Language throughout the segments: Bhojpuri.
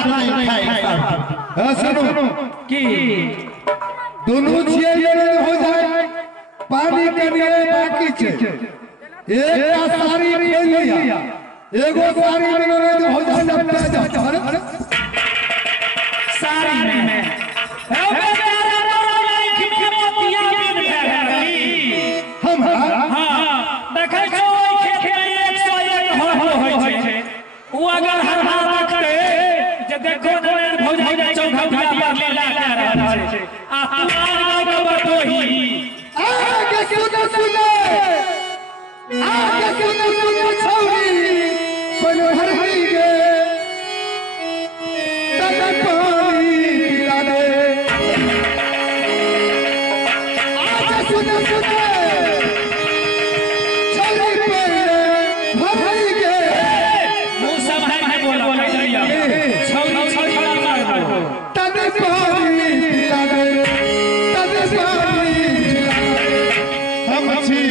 बात नहीं खाई सुनो की दोनों चीजें हो जाए पानी कनिए बाकी छे एक का सारी खोल लिया एगो सारी में हो जाए लपटा जा सारी में हम हां देखै छो खेत में 101 हो छै ओ अगर हर बात करे जे देखो नरेंद्र भौजाई चौका घाटिया मेला कर रहल छै आ तुम्हारा के बतोही आगे सुनो छौरी कोनो हरही गे तने पानी पिला दे आगे सुनो छौरी पे हरही गे मुंह संभाल के बोलो भैया छौरी मार दो तने पानी पिला दे तने पानी पिला दे हम छी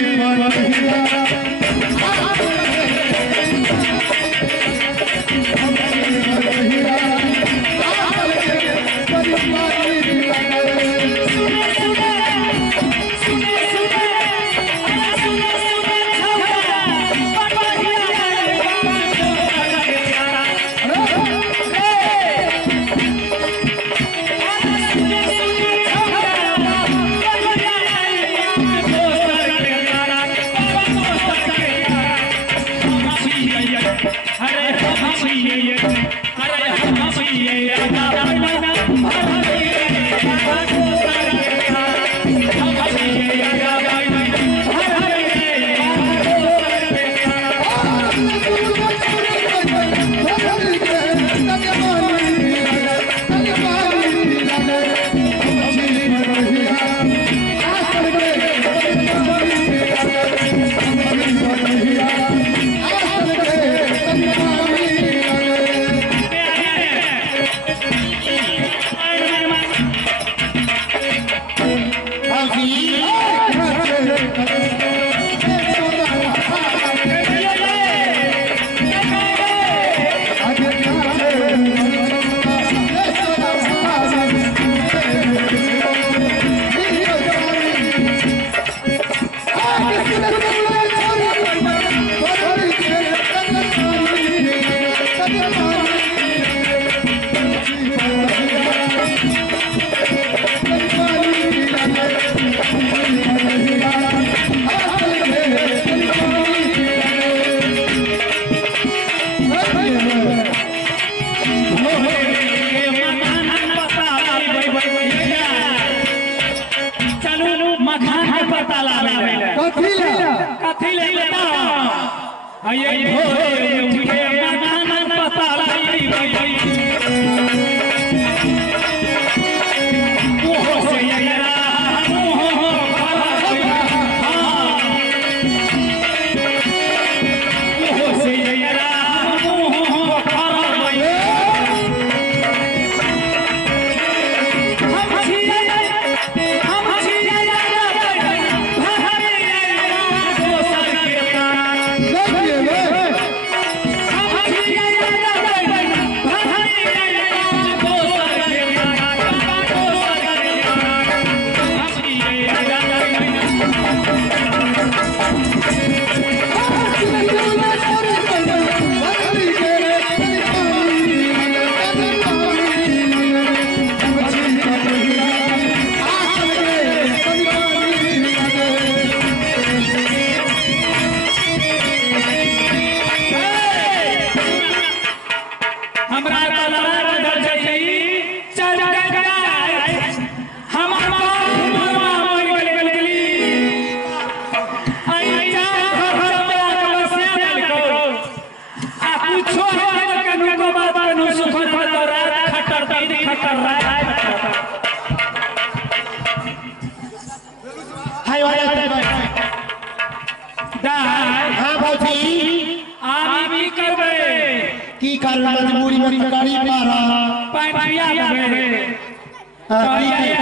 पर कथी ले लेता ये भोरे उठे मकान पता लाई ओ से यारा मजबूरी में गाड़ी पारा पाटिया में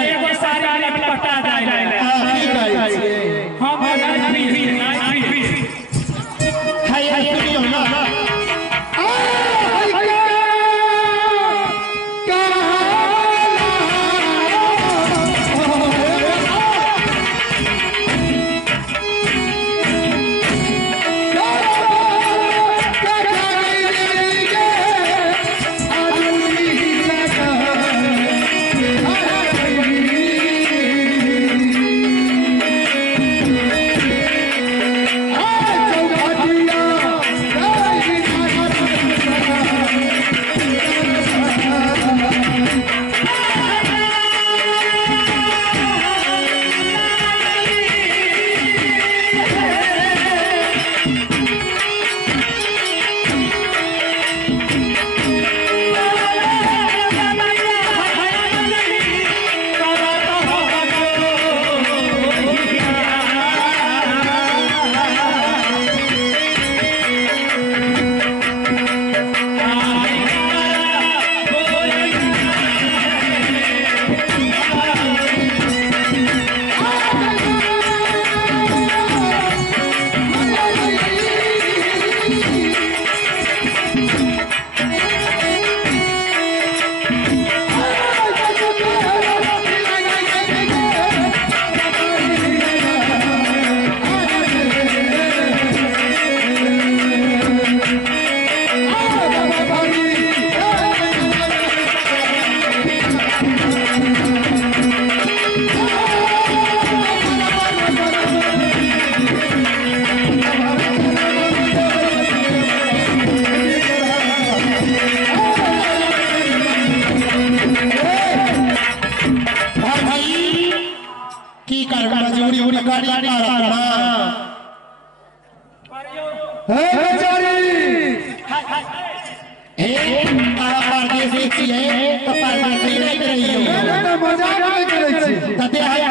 एगो सारी लपटा जाए की कहै छै हम हाय सुनियो ना गाड़ी हे बेचारी हे परदेसी छिए तो परदेसी नहीं रहियो ना मजाक नहीं करे छी तते आय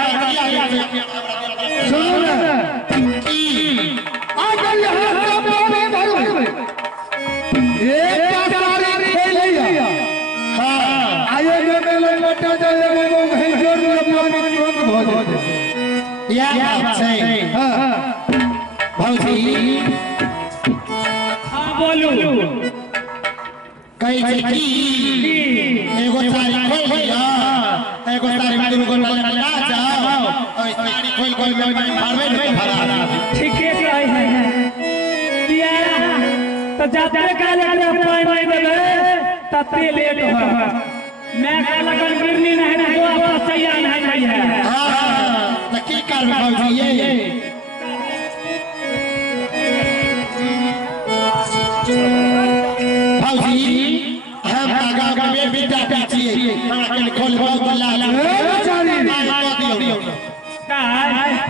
सुनो ना की अगर यहाँ कपड़े भर एक का सारी खेल लिया हां आये में लटा जाए वो घंटों में पानी तुरंत भो जाए या बात छै हां भौजी हां बोलू कई छै की एगो साड़ी खोल लिया एगो साड़ी में दुगो लगा जाओ और साड़ी खोल में मारवे नहीं भरा ठीके कही है किया तो जाते काले के पानी देबे तते लेट हो मैं कहला कर गिरनी नहीं तो वापस तैयार नहीं है हां तो की करबे भौजी ये भौजी हम गांव में बेटा छिए हमरा के खोल बोला हे बेचारी दियो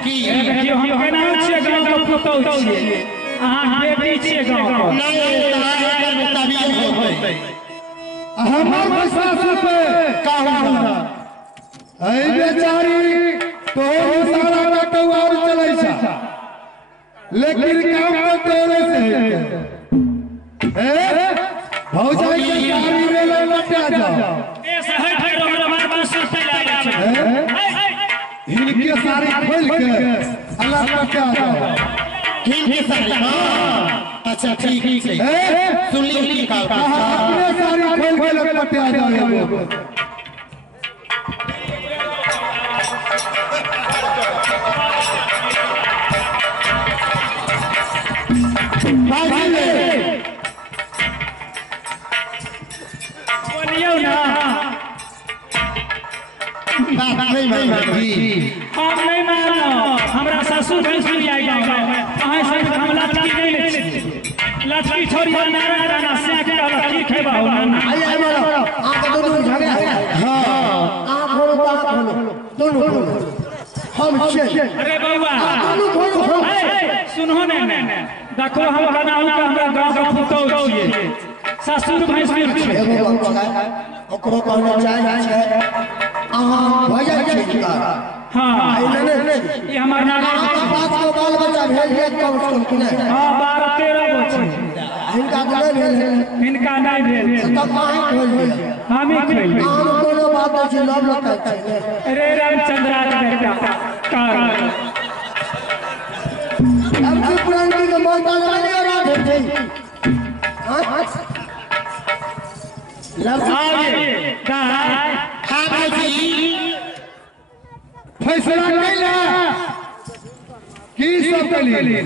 की देखियो हम केना छिए गांव के पुतौ छिए अहाँ बेटी छिए गांव के नहीं तबियत हो गई हमार विश्वास पे का हुआ ऐ बेचारी तो सारा नाटक और चलै छ लेकिन काम तो तोरे से ए भौजाई के गाड़ी में लटा जाओ ऐसे हट के हमार बात सुनते लागे छै इनके सारी खोल के अल्लाह लटा जाओ हिंदी साड़ी हां अच्छा ठीक है सुन ली की का अपने सारी खोल के लटा जाओ बोलियो ना बात नहीं मानती हम नहीं मानो हमरा ससुर भैंसुर आई गांव में अहाँ से हम लटकी नहीं ले छी लटकी छोड़ी नारा दाना से के लटकी खेबा हो ना आइए मारो आप दोनों झगड़ा है हां आप खोलो तो आप खोलो दोनों खोलो हम चल अरे बउआ दोनों खोलो सुनो ने देखो हम बनाऊ का हमरा गांव का पुतौ छिए ससुर भैंसुर छै एगो बात है ओकरो कहना चाहिए अहाँ भैया छी का हां नहीं ये हमार नाम बात को बाल बच्चा भेज भेज कम से कम कि नहीं हां 12 13 गो छै इनका तो नहीं भेज इनका नहीं भेल तब कहाँ खोल दिया हम ही खेल आम कोनो बात है लव लगता है अरे रामचंद्रा बेटा कार अब की पुरानी के मानता नहीं और आप थे हां लव आगे दाई हां भौजी फैसला कैला की सब के लिए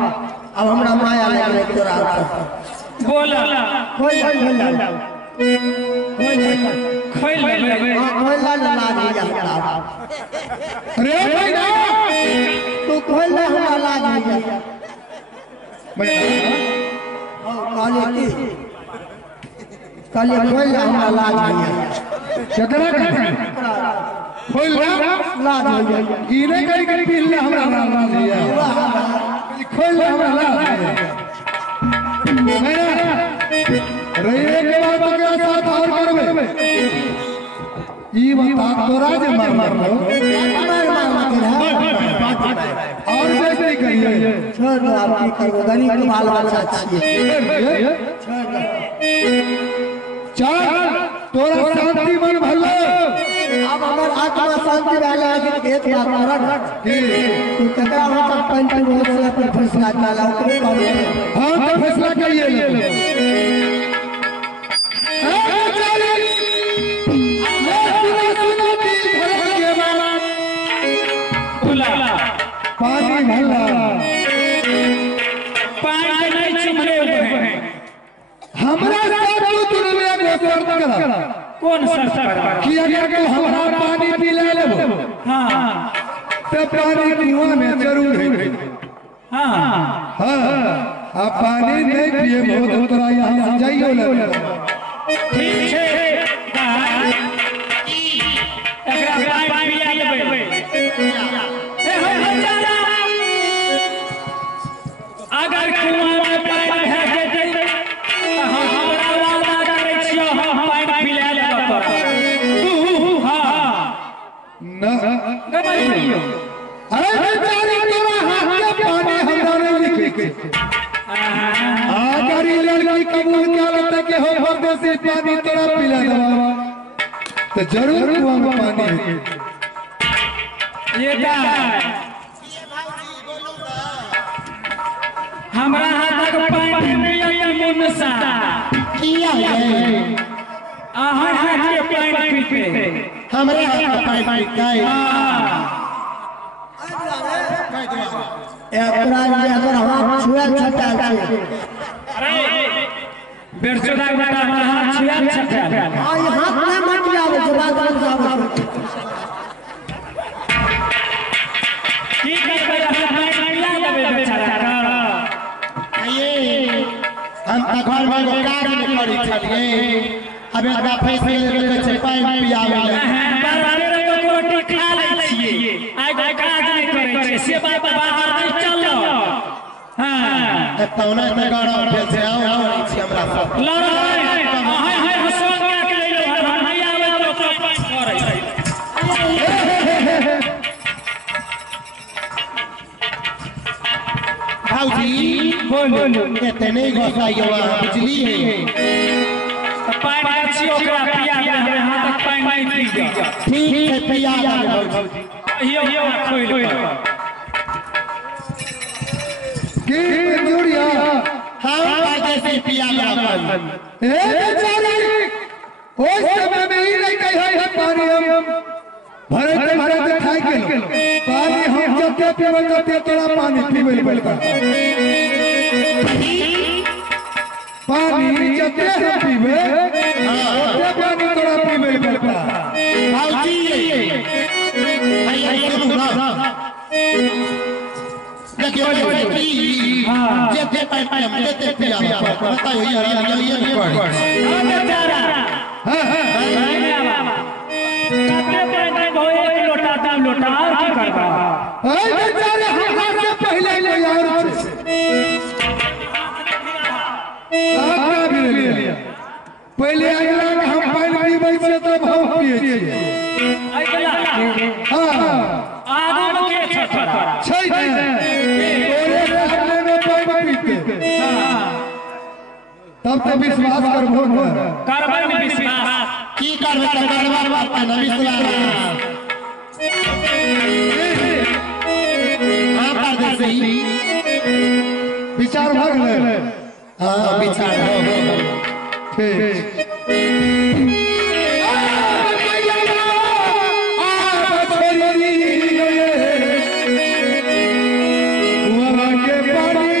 अब हमरा माया लगे तोरा बोला खोल खोल ले ला दिया अरे भाई ना तू खोल ले हमरा ला दिया काली खोल ले हमरा ला दिया कितना खोल ला दिया इने कई कई पिल्ले हमरा ला दिया खोल हमरा ला दिया रहे के बाद के साथ और करबे ई बता तोरा जे मार लो और जैसे करिए छोड़ दो आप की करो गरीब के बाल बच्चा छिए चल तोरा शांति मन भलो अब अगर आत्मा शांति वाला है कि एक बात मरन की तू ककरा हम पंच रोज से अपन फैसला डाला ओकरे बारे हां तो फैसला करिए ले पानी भला पानी नहीं चुमरे हुए हैं हमरा साथ तू दुनिया में शर्त करा कौन शर्त करा कि अगर तू हमरा पानी पिला लेबो हां तो पानी कुआं में जरूर है हां हां आप पानी नहीं पिए बहुत तोरा यहां से जाइयो ले ठीक है एकरा पानी पिया लेबै अगर कुआं में पानी है के हमरा वादा करै छियो हम पानी पिला लेब तोरा हां न गमैयो अरे बेचारी तोरा हाथ के पानी हमरा नहीं लिखे अगर ये लड़की कबूल कर लेता कि हम परदेसी पानी तोरा पिला देबा तो जरूर कुआं में पानी है ये क्या है हमरा हाथ तक पानी पिया मुनसा किया है आहां हाथ के पानी पीते हमरे हाथ में पानी पीता है एकरा जे अगर हम छुआ छटा छै अरे बेरचोदा बेटा हाथ छुआ छटा आई हाथ में मत आवे जे बात कर जावे की करबे हमरा पानी पिला देबे बेचारा ये हम त घर में एगो काज नहीं करी छलिए अब एकरा फैसले लेके छै पानी पियावे ले बराबर को रोटी खा लै छियै आइ काज नहीं करे छै से बात बाहर नहीं चलो हां तौना त गड़ा उठे छै आओ छी हमरा सब लड़ाई हाय हाय हसो के ले लो नहीं आवे तो पानी करे भाऊजी बोलो इतने गोसाइयो बिजली है पानी अच्छी ओकरा पिया दे हाथ तक पानी नहीं पी जा ठीक है पिया दे भाऊजी यो खोल की जोड़िया हम जैसे पिया दे ए बेचारी ओइ समय में ही नहीं कहि है पानी हम भरत खाई के लो पानी हम जते पीबे तते तोरा पानी पीबे ले पड़ता पानी जते हम पीबे ओते पानी तोरा पीबे ले पड़ता भाऊजी भैया सुनो ना देखियो जते पाइप हम जते पिया बताओ यार ये कर बेचारा हां कते पानी भोए एक लोटा दाम लोटा और की करबा ए बेचारे हाथ से पहले ले यार भी ले लिया पहले अगला हम पानी पीबे से तब हम पिए छिए अगला हां आगू के छछरा छै ने तोरे सामने में पानी पीते तब तो विश्वास करबो न करबै में विश्वास की करबे त करबा बात न विश्वास हां कर दे सही विचार भग ले हां विचार हो ठीक के पानी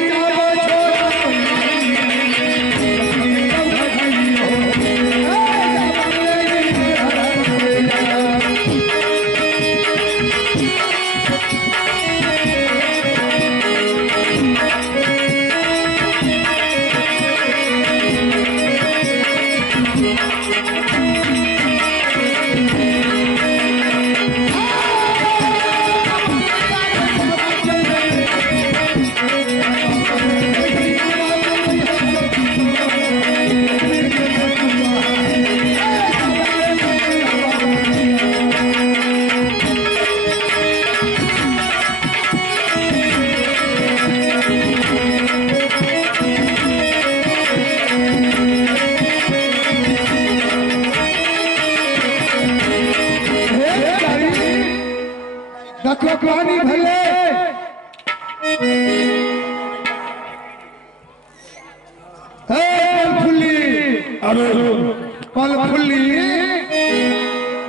पल फुल्ली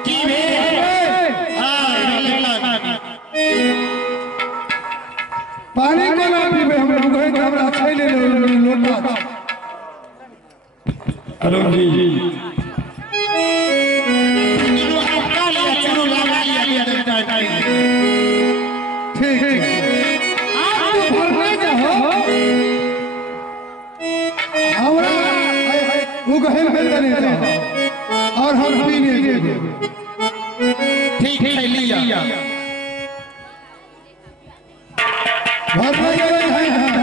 की बे हां पानी को ना पीबे हम लोग हमरा छै ले लोटा अरुण जी ठीक आप तो भरने जाओ हमरा वो गहन नहीं जाओ और हम पीने देंगे ठीक है लिया भरने जाए हैं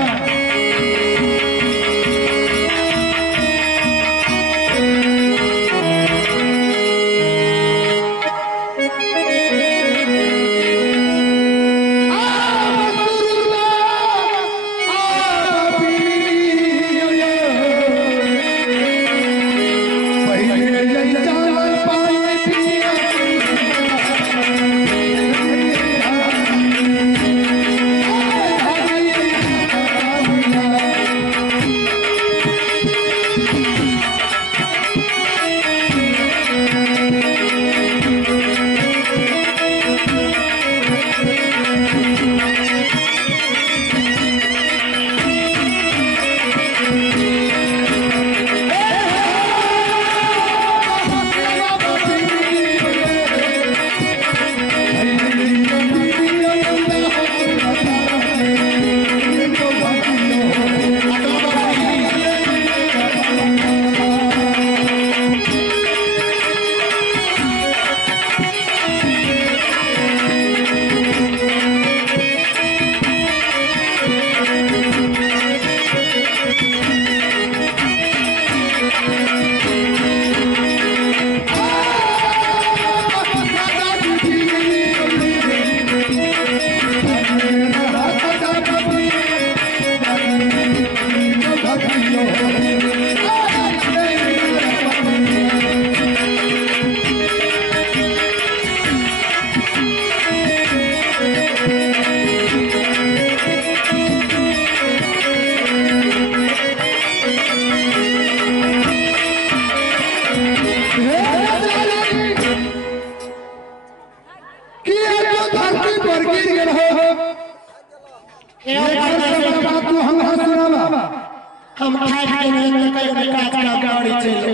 हम खाए के लिए कई काज का गाड़ी चले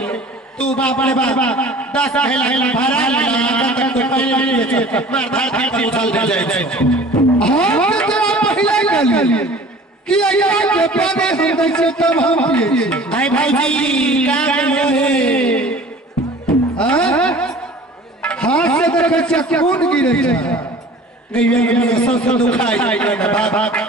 तू बाप रे बाप 10 हेला भरा ला तक तो पहले मार धार पर उछल दे जाए हम तो पहले ले लिए कि आया के पानी हम दै से तब हम पिए भाई भाईजी का है हां हाथ से देख के खून गिरे छै गईया में सब दुखाई ना भाग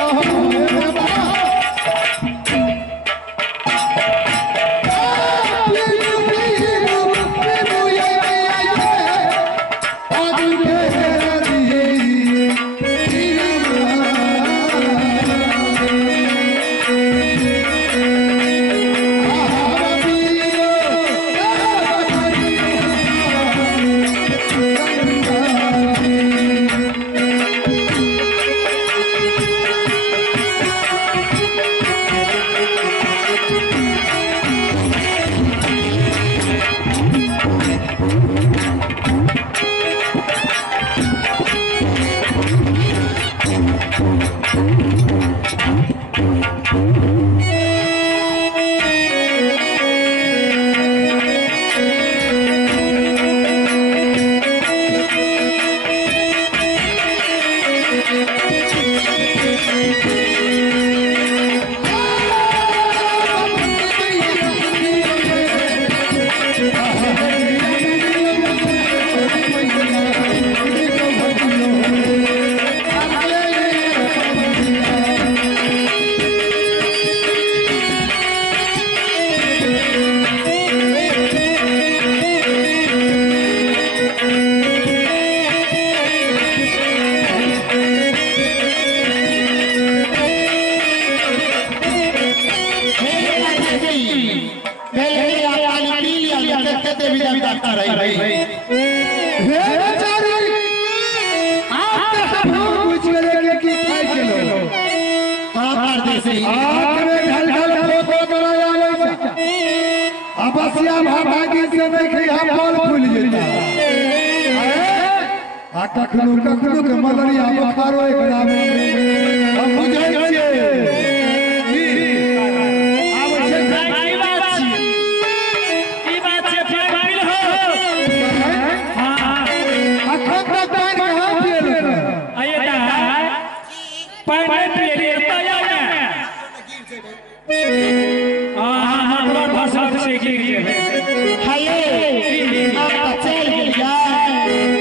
Oh पहले आप पानी पी लिया कहते भी जाता रही भाई हे बेचारी आप सब पूछ गए कि खाई के लो हां परदेसी आखिर ढल ढल फोटो बनाया वैसा अब बसिया भाटा की से देखे हम बोल फूल जेता आ कखनो के मदरिया बुखारो एक नाम हम बुझै छियै की आब छै ई बात छै फाइल हो हां अखन तक पानी कहां पियल आइए पानी पिए तया हां हमरा भाषा से की हाय आप चल गया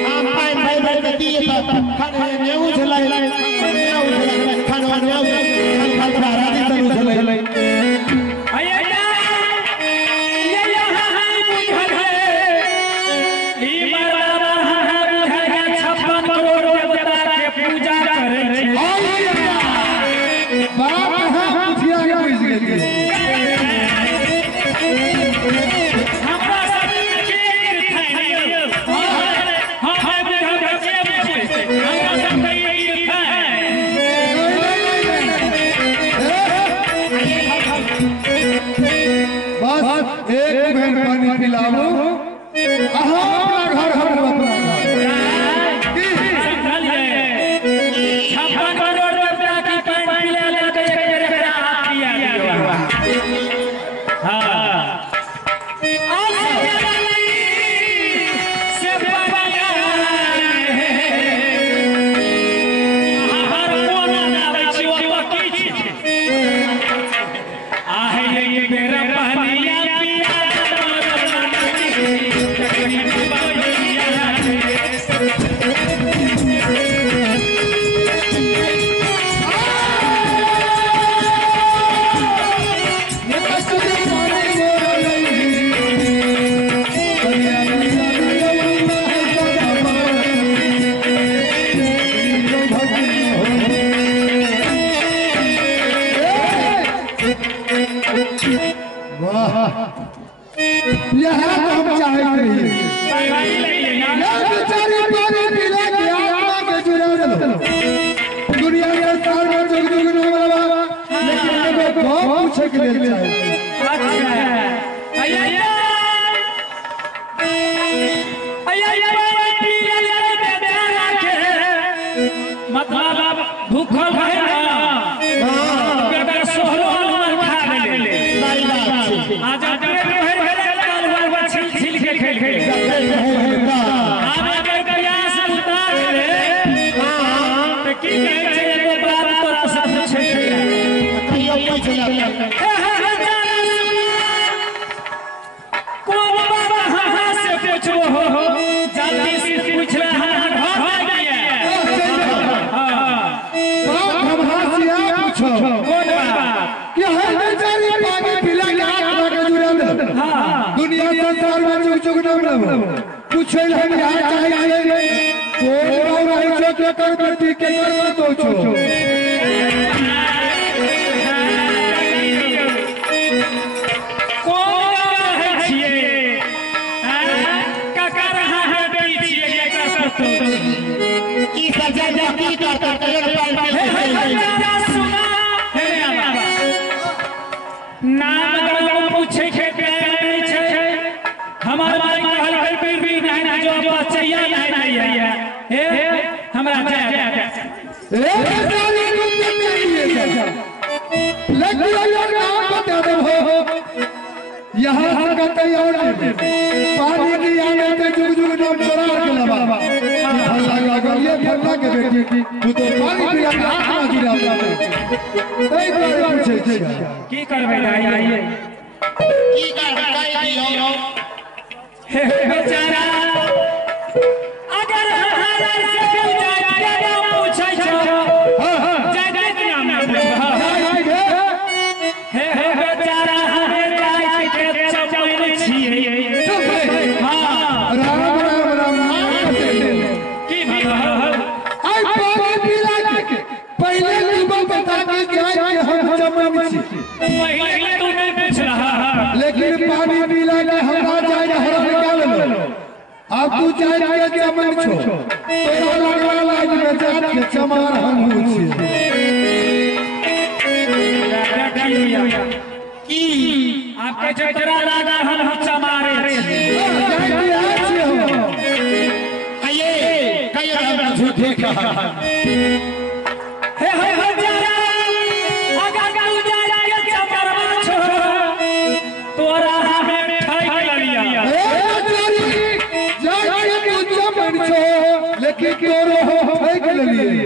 हम पानी भाई भाई दिए तो खाने नेउ झलाई खाना नेउ खाल खा दी तो झलाई आइए ये यहाँ बुझल है ई मरदा है 56 करोड़ देवता के पूजा करे छै बाप कहां पूछिया के बुझ गेलिए हमरा सब के खाई हां बुझल के हमरा सब के खाई बस एक बहन पानी पिलाओ अहाँ अपना घर हम अपना घर की समझलिए 56 करोड़ रुपया की पानी पिला लेके एक बेर हाथ पिया हां से बाबा हर कोना आबै छी ओ की आहे ये मेरा पानिया पिया यहाँ तो हम चाहते रहिए बेचारी पानी पिला के आत्मा के जुड़ा दो दुनिया के सार में जुग जुग नो बाबा लेकिन एगो गाँव पूछे के लिए चाहे अच्छा आइए बेचारा के मतलब भूखल है ना सोहलो खा ले आज छिल के खेल अगर प्रयास उतार ले तो की कहै छै एगो बात तोरा से पूछै कहियो पूछ ले को बाबा हां से पूछो हो जल्दी से पूछ ले हां घर आ गया बाप हम हासिया पूछो कौन बात कि हर बेचारी पानी पिला के आत्मा के जुड़ा दो दुनिया संसार में जुग जुग नो पूछे हम यहाँ चाहिए कोन रही छो के कर बेटी के कर तो छो कौन है छिए काका रहा है बेटी छिए के कर तो की सजा की करता कलर सुना हे बाबा नाम अगर पूछे के नहीं छै हमार माई कहल है फिर भी नहीं जो बचैया नहीं है हे हमरा जा ए बेचारी तुम चाहिए लग यार नाम बता दो यहाँ से कहते और पानी की आने पे जुग जुग नो चोरा के लबा हल्ला लागल ये फल्ला के बेटी तू तो पानी पिया के आत्मा जुड़ा दे ei बार पूछे की करबे आइए की करबे दियो हे बेचारा अगर हमारा से क्यों जाके नाम पूछै छो जाके नाम पूछो हे बेचारा हमें जाय के चमन छिए हां राम राम राम नाम की आई पानी पिला के पहले तू बता के हम चमन छी पहले तू नहीं पूछ रहा लेकिन पानी पीला के हमरा जाय हरा निकाल लो अब तू जाय के चमन छो तोरा लगवा लाज में जात के चमार हमहू छी की आपके जकरा लागा हम चमारे छी आइए कहिए हमरा झूठे कहा हे जरा आगा तू जाय के चमरवा छो तोरा हमें ठैक लिया लेकिन तोरो हो फेंक लेलिए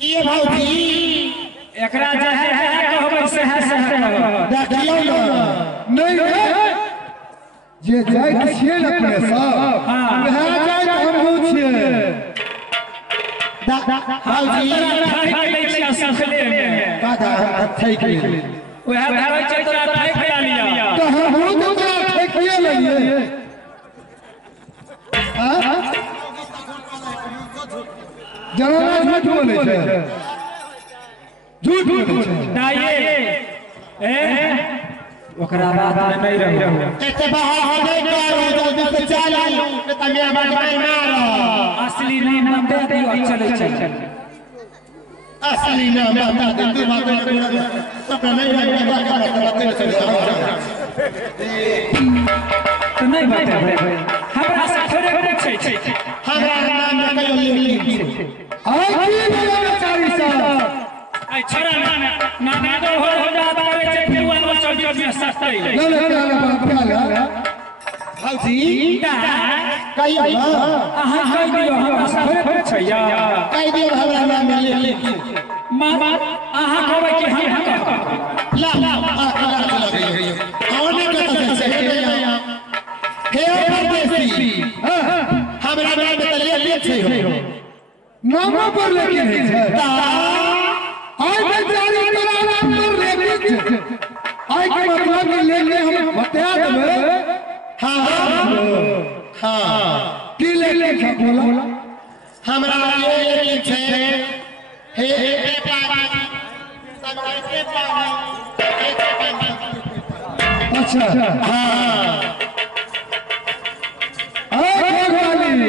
ये भौजी एकरा जे है कहबै से है देखियो नहीं जे जाय छियै न अपने सब वह जाय हमहू छियै भौजी सखले में कादा ठैक ले वह भाई चतरा ठैक लिया तो हमहू तो ठेकिए लेलिए हां जरा झूठ बोले छे झूठ बोले छे दाइए ओकरा बात में नहीं रहू एते बाहर हो नहीं करू जल्दी से चल त मैं बात मारो असली नाम बता दियो चले चल असली नाम बता दे तू बात सब नहीं तो नहीं बता हमरा से थोड़े पूछे छै हमरा नाम कहियो लिख आई की बोले बेचारी साहब आई छोरा ना दो हो जाता रे छै केवा चल में सस्ता ही ले प्याला भौजी कहियो अहाँ कह दियो हमरा से थोड़े पूछे या कह दियो हमरा नाम लिख मां अहाँ कहबै कि हम ला आने के से हे परदेसी हमरा नाम में लिख छै नाम पर लेके है आई बेचारी तोरा नाम पर लेके आई के मतलब कि लेके हम बता देबे हां की लेके बोला हमरा ये लिख छै हे पानी सबके पानी अच्छा हां भगवानी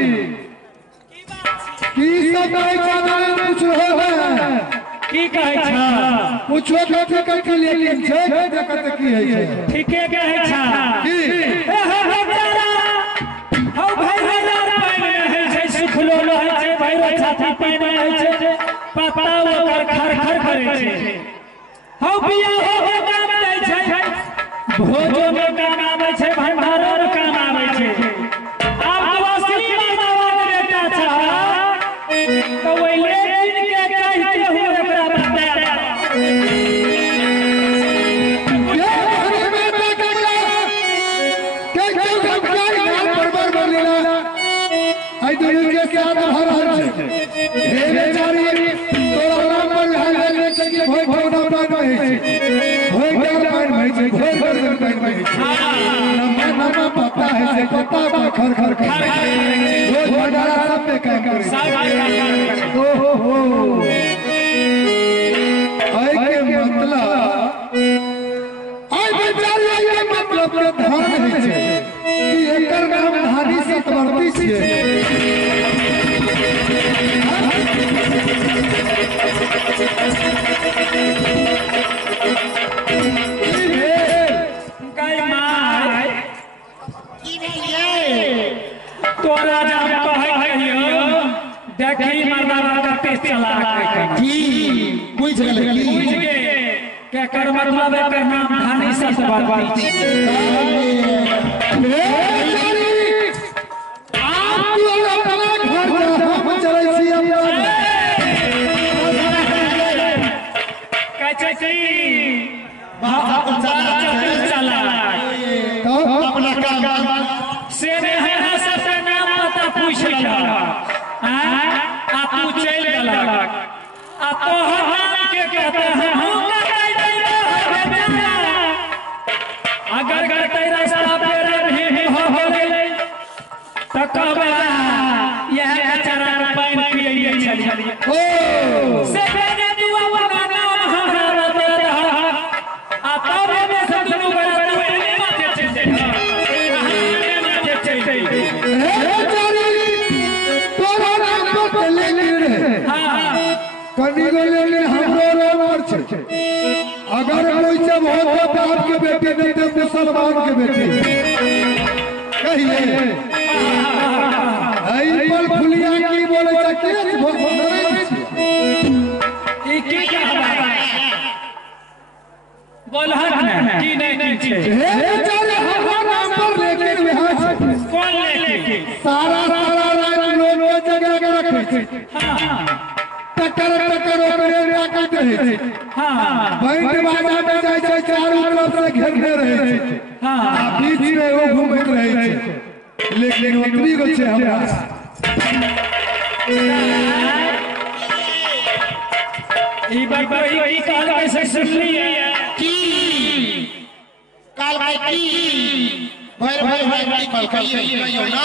की सब कुछ हो की कहै छ पूछो के लेके छै जकत की है ठीके कहै छ की हौ भाई हजार पानी है छै सुखलो रहै छै भैरो छाती पानी है छै पत्ता ओकर खर खर करे छै हौ बिया हो काम दै छै भोजो में काम आबै छै भंडारो में काम आबै छै आब तो असली मानवा बेटा छ तो ओइ लेकिन के कहते हो एकरा बता आई दुनिया के साथ हर छै हे बेचारी तोरा नाम पर लेके के भोग भोगना पान है भोग पान है भोग पान है नाम पता है से पता खर खर रोज भंडारा सब पे काम करे ओ हो आई के मतलब आई बेचारी के मतलब ध्यान है कि एकर नाम धानी सतवर्ती छियै तोरा जब कहै कहियो देखी मर्दाना कते चलाक है की पूछ गेलै पूछ के कर मतलब एकर नाम धानी सतवर्ती छियै अपना काम से ने है सबसे नाम पता पूछ लिया आ तू चल गला आ तो हम के कहते हैं हम अगर तेरा रास्ता पे भी हो गई तो कब यह बेचारा पानी पिए चली ओ से ने तू अपना नाम हमारा दे रहा आ तब में से तू बड़ा तू ने माथे चल जाए हे बेचारी तोरा नाम पर लेके रे हां कनी गले में हमरो रोर छे अगर कोई से बहुत बाप के बेटे नहीं तो मुसलमान के बेटे कहिए आई पर फुलिया की बोले के ई क्या बात बोल हट की नहीं छे हे बेचारे हमारा नाम पर लेके यहाँ छे कौन लेके सारा रात लोग जगह के रखे छे हां टकर ओकरे ताकत रहे छे हां बैंड बाजा में जाय छै चारों तरफ से घेरने रहे छे हां बीच में वो घूमत रहे छे लेकिन उतरी गो छे हमरा ई बात ई काल कैसे सुनली है की काल भाई की भाई काल कहियो ना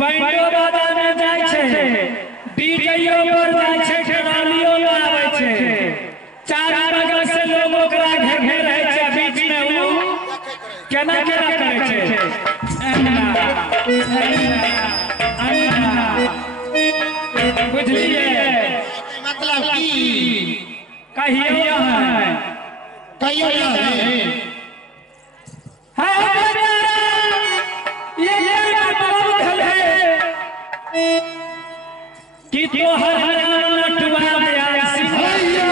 बैंडो बाजा में जाय छै डीजेयो पर जाय छै खेलाड़ियो आबै छै चार बगल से लोग ओकरा घेर रहे छै बीच में उ केना करे छै बुझलिए मतलब की कहियो है कहियो ना ये मतलब है कि तो हर नटवा ब्यासी मैया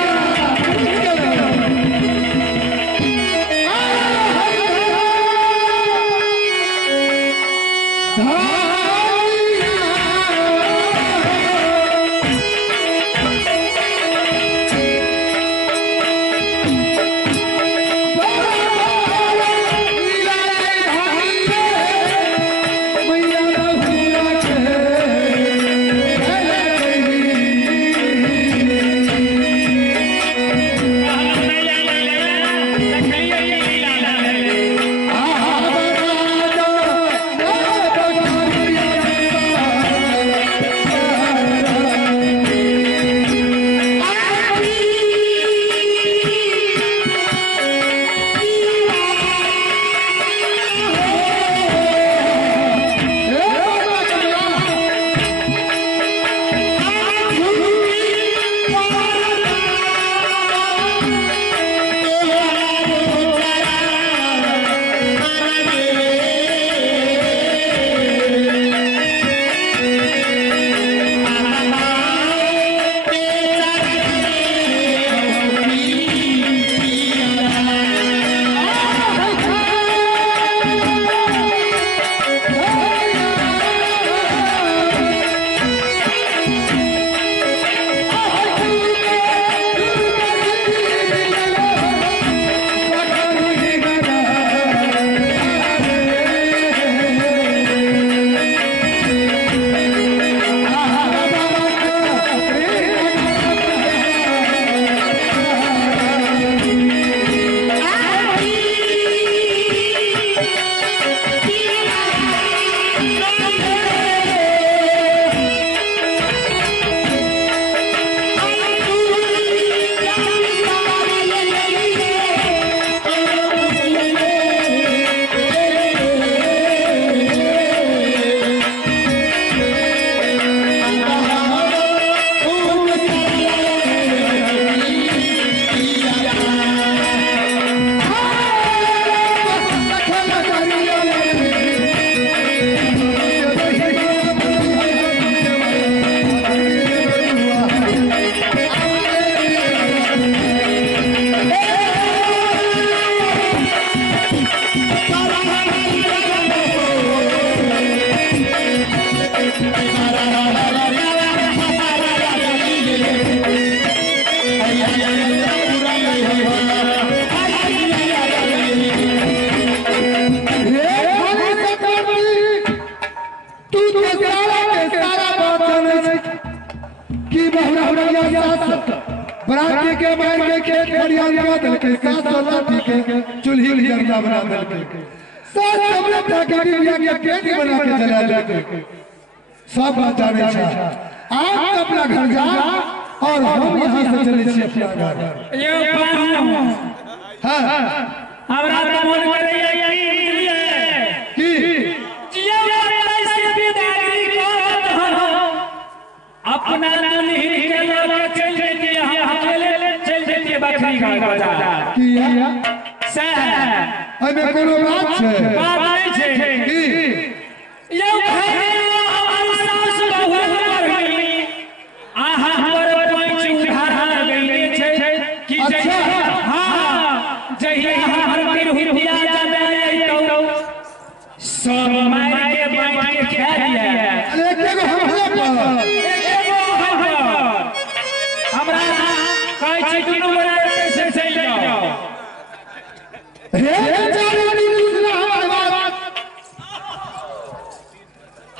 बराती के मार के खेत खलियान का दल के साथ लाठी के चूल्ही जरना बना दल के साथ सबने ताके बिया के पेटी बना के जला दे सब बात जाने छा आप अपना घर जा और हम यहां से चले छी अपना घर ये बाबू हां हमरा तो मन करे कि जिया ऐसे बेदारी को अपना नहीं के लोग चल जेती हम अकेले चल जेती बकरी का बाजार किया से अबे कोनो बात छे नहीं छे की ये हमार सास बहू गई आहा हमर पैंच उधार गई छे कि जय हां जय हमर बिरहुतिया जाने तो सब मार के बांट के खा लिया एकेगो हमले पर हमरा कहै छै कि नंबर से चल जाओ हे जाने दूसरा बात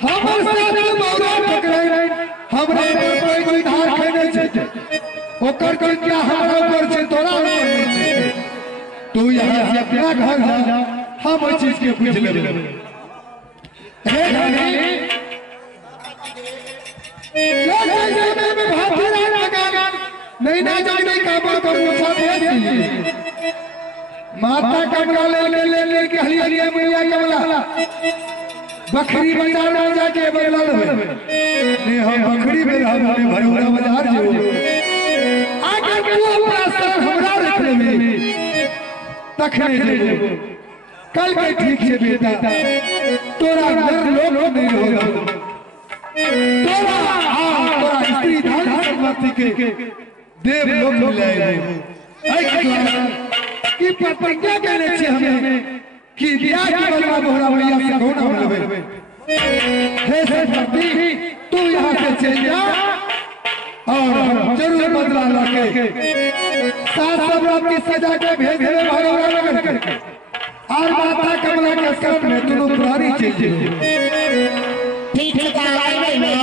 हमर साथ बौरा पकड़ै हमरा कोई कोई धार खेने छै ओकर कोई क्या हमरा ऊपर छै तोरा ऊपर छै तू यहां से अपना घर जा हम ओइ चीज के पूछ लेबै हे धनी में भाती लगा नहीं ना जाने नहीं काबू करूं सब माता कमरा ले के हलिया मैया कमला बकरी बाजार में जाके बदला लेबे ने हम बकरी में हम भरोड़ा बाजार जो आगे तू अपना सर हमरा रख लेबे तखने जेबो कल के ठीक है बेटा तोरा घर लोग नहीं होगा तोरा तोरा स्त्री धन संपत्ति के देव लोग मिलाए कि प्रतिज्ञा करने छे हमें कि बियाह की बलवा बोहरा भैया से होना लेबे हे सरपति तू यहां से चल जा और जरूर बदला लाके साथ सब आपकी सजा के भेज देवे भगवान नगर करके और माता कमला के शरण में तू पुरानी चल जे ठीक है आइबे ना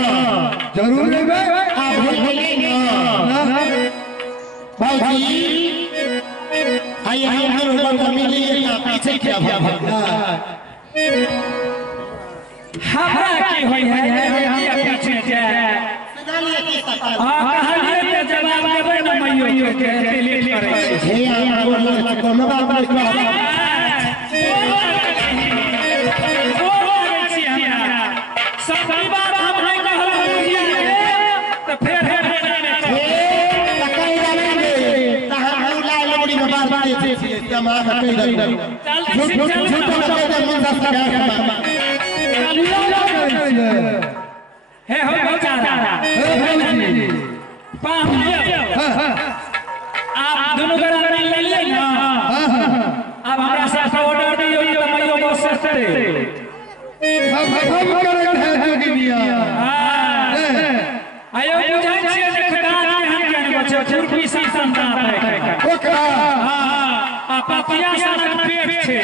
जरूर लेबे आप भूलिए ना भाई आइए हम लोग मिलिए ना पीछे क्या भागना हमरा की होई है हम पीछे जाए सुनालिए की सकल कहलिए के जवाब देबै न मैयो के डिलीट करे हे हम बोल कोनो बात नहीं सबकी बात हम नहीं कहलिए तो फिर हे हो बेचारा पाम लियो आप दोनों गरा ले ले ना अब हमरा साथ ऑर्डर दियो तो मैयो को सकते हम करे है जोगिनिया आयो बुझाई छियै देखा हम के बच्चा चुरपी सा संतान है ओकरा हां आ पपिया सा पेट छे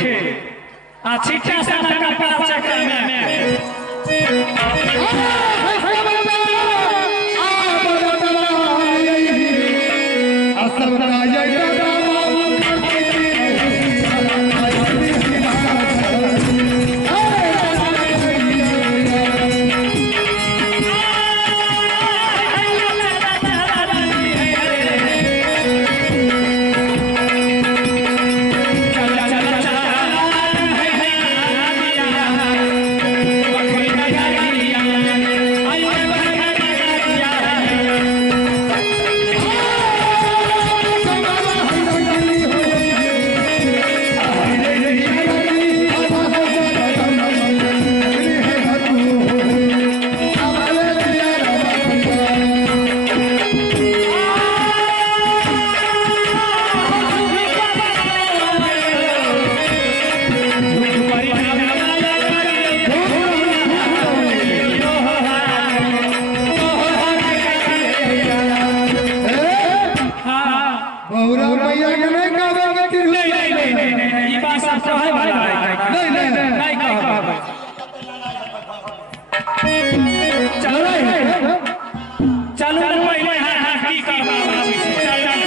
आ छिटा सा का पास चक्कर में चलो पहले हां की करबा छी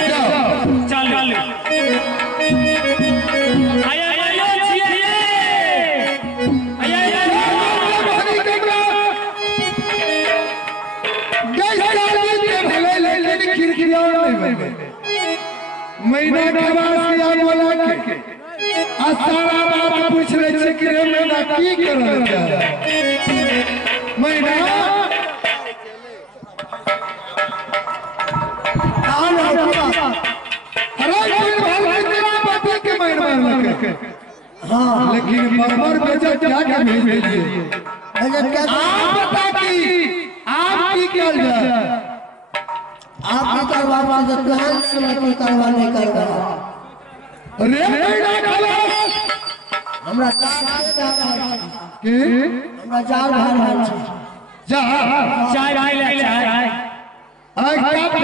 महीना के बाद या बोला के आ सारा बात पूछ ले छे कि रे महीना की करल जाए महीना हाँ लेकिन बर्बर बेचा क्या क्या भेज भेजिए आप बता कि आप की क्या जाए आपकी करवा ध्यान से मत करवा नहीं करवा रे महीना खलास हमरा कि हमरा जाल भार है जा चाय भाई ले चाय आय कब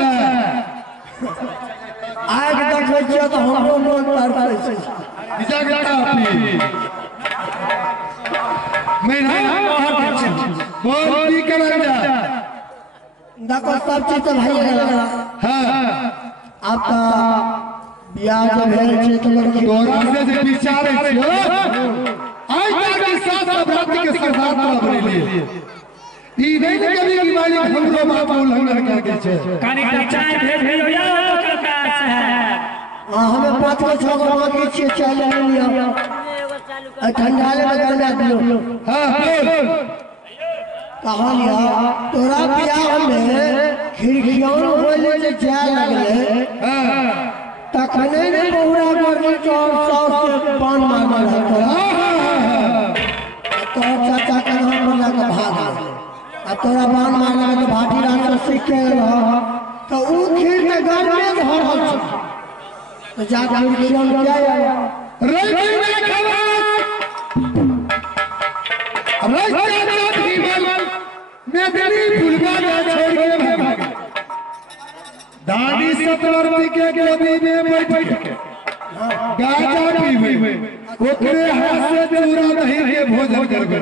आग देखै छियै तऽ हमरो मोन तरसै छै जागता अपनी महीना बोल की करल जाए देखो सब चीज तो भाई है हाँ आप बियाह जो भेल छै तो लड़की तोरा से विचारे छियो आज के साथ रात के सरदार तोरा बनेलिए ई नहीं ने कभी की मालिक हमरो बाप उल्लंघन करके छै कानी का चाय भेज या तो का है हमें 5 को 6 को बाकी छियै चाय ले लिया ठंडाले में गंगा दियो हां बोल कहानिया तोरा बियाह में खिड़कियों बोले जे जाय लगले हां तखने ने बहुरा गर्मी चौर से पान मार रहा तोरा चाचा के नाम बोला के भाग आ तोरा बाण मारना तो भाटी रात से सीख के रहा तो ऊ खीर के घर में धर हल छ तो जा खिड़कियों में क्या आया रे महीना खलास रास्ता भीमल मैं तेरी भूलगा जा छोड़ के भाग दादी सतवर्ती के गोदी में बैठ के गाजा पीवे ओकरे हाथ से चूरा दही के भोजन करबे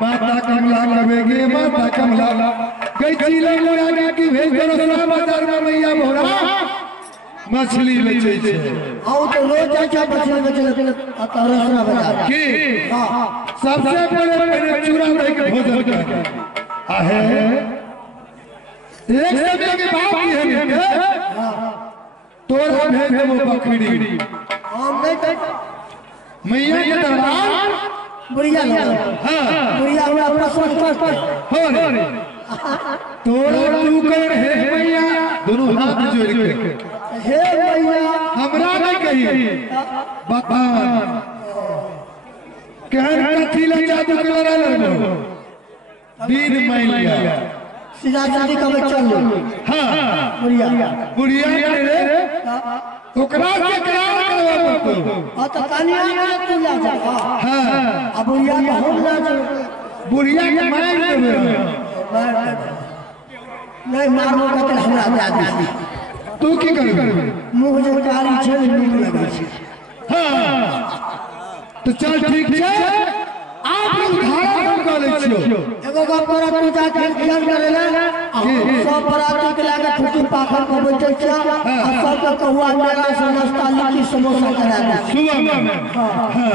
माता कमला कबेगे माता कमला गई चिले मुरागा की भेज बरसला बाजार में मैया मोरा मछली बेचे छे आओ तो रोज चाचा बचले तरसना बजा की सबसे पहले चूरा दही के भोजन कर आहे एक समय के बाप की है तोरा भेज देबो बकरी हम नहीं मैया के दरबार बुढ़िया हां बुढ़िया हमरा पसंद कर हो रे तोरा तू कर हे मैया दोनों हाथ जोड़ के हे भैया हमरा नहीं कही भगवान कहन कथी ले जादू के लड़ा लगो दिन मैया सीधा शादी कब चल हां बुढ़िया बुढ़िया के रे ओकरा से करार करवा पड़तो आ तो कनिया में तू ला जा हां अब बुढ़िया के हम ला जा बुढ़िया के मार देबे नहीं मारबो कहते हमरा दादी तू की करबे मुंह जे कारी छै नीक लगै छै हां तो चल ठीक छै आप लोग धारा कर ले छियो एगो गप पर तू जा के ख्याल करे ले सब बराती के लागे ठुटी पाखर को बैठे छै आ सब के कहुआ मेरा से नाश्ता लिट्टी समोसा करा दे सुबह में हां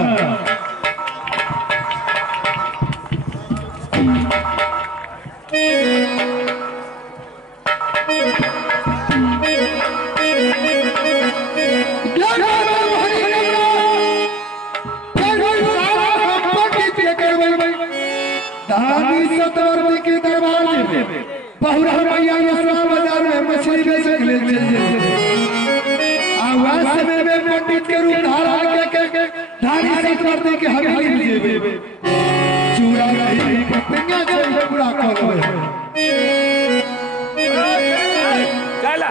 धानी सतवर्ती के दरबार में बहुरा मैया नसवा बाजार में मछली बेच के ले आवाज समय में पंडित के रूप धारण के धानी सतवर्ती के हवेली जेबे चूड़ा रही पतंगा से पूरा कर चला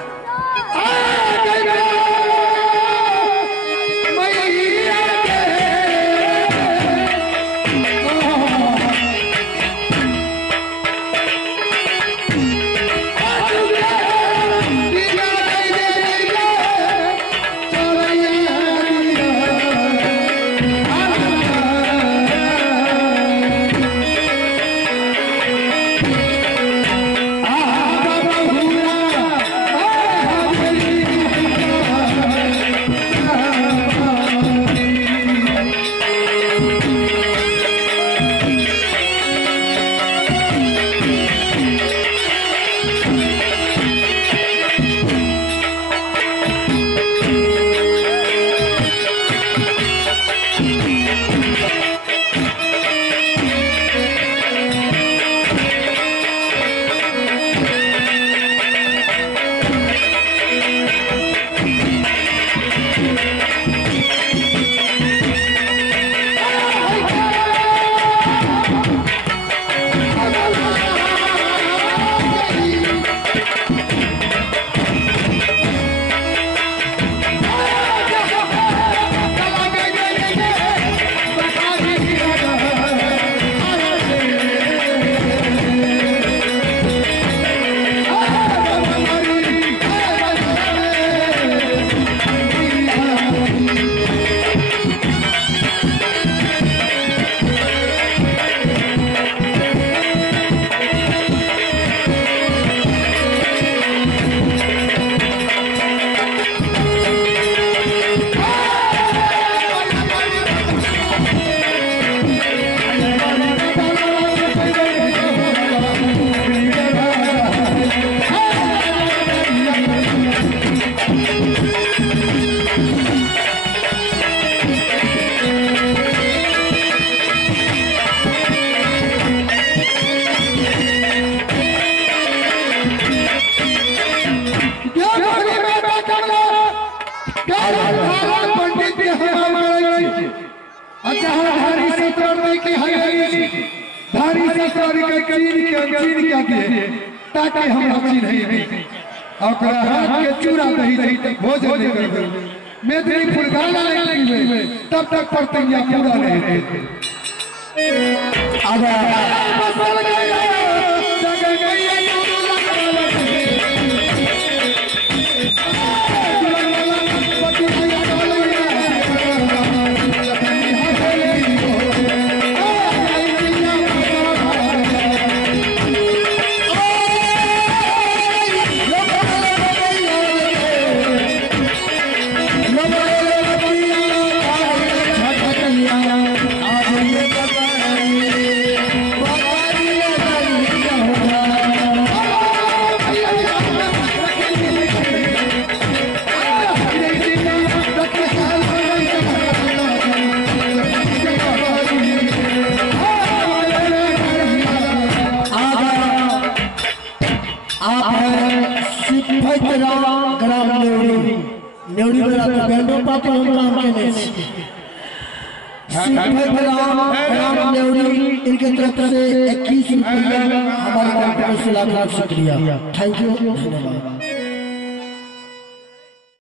ससुरारी के चीन क्या दिए ताकि हम चीन नहीं और हाथ के चूरा दही भोजन नहीं कर मेदनी फुलगाना नहीं तब तक प्रतिज्ञा पूरा नहीं नेवड़ी बजाते बैंडों पाते हम काम के राम नेवड़ी इनके तरफ से 21 रुपया हमारे शुक्रिया। थैंक यू, धन्यवाद।